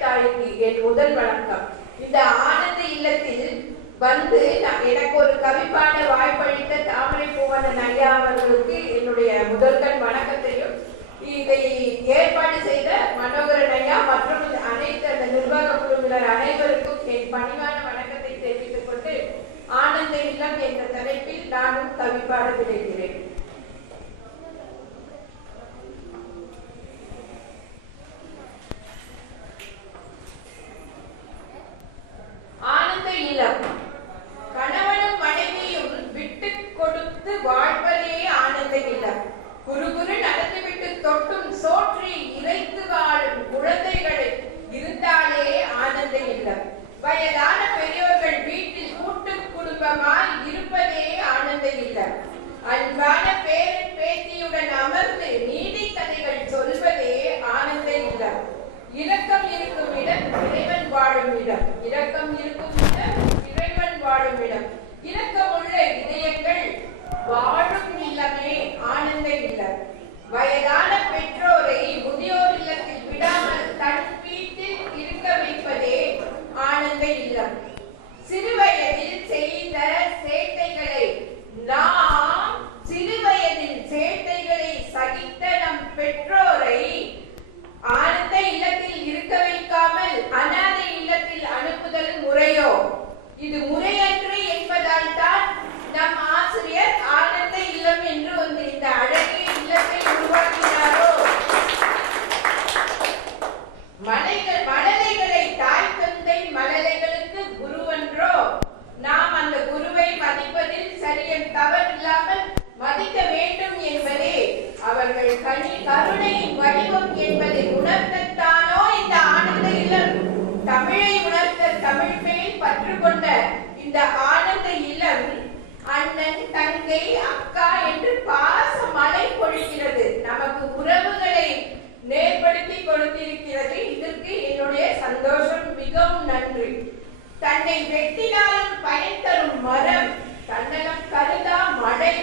தாய்க்கு என் முதல் வணக்கம். இந்த ஆனந்த இல்லத்தில் வந்து நான் எனக்கு ஒரு கவிப்பாட வாய்ப்பளித்த தாமரை பூவனன் ஐயா அவர்களுக்கு என்னுடைய முதல்கண் வணக்கத்தையும் இதை ஏற்பாடு செய்த மனோகரன் ஐயா மற்றும் அனைத்து அந்த நிர்வாக குழுவினர் அனைவருக்கும் என் பணிவான வணக்கத்தை தெரிவித்துக் கொண்டு ஆனந்த இல்லம் என்ற தலைப்பில் நானும் கவிப்பாட விளைகிறேன் Era cambiar கருணையின் வடிவம் என்பதை உணர்த்தத்தானோ இந்த ஆனந்த இல்லம்? தமிழை உணர்த்த தமிழ் மேல் பற்று கொண்ட இந்த ஆனந்த இல்லம் அண்ணன் தங்கை அக்கா என்று பாச மழை பொழிகிறது. நமக்கு உறவுகளை நேர்படுத்தி கொடுத்திருக்கிறது. இதற்கு என்னுடைய சந்தோஷம் மிகவும் நன்றி. தன்னை வெட்டினாலும் பயன் தரும் மரம் தன்னலம் கருதா மழை.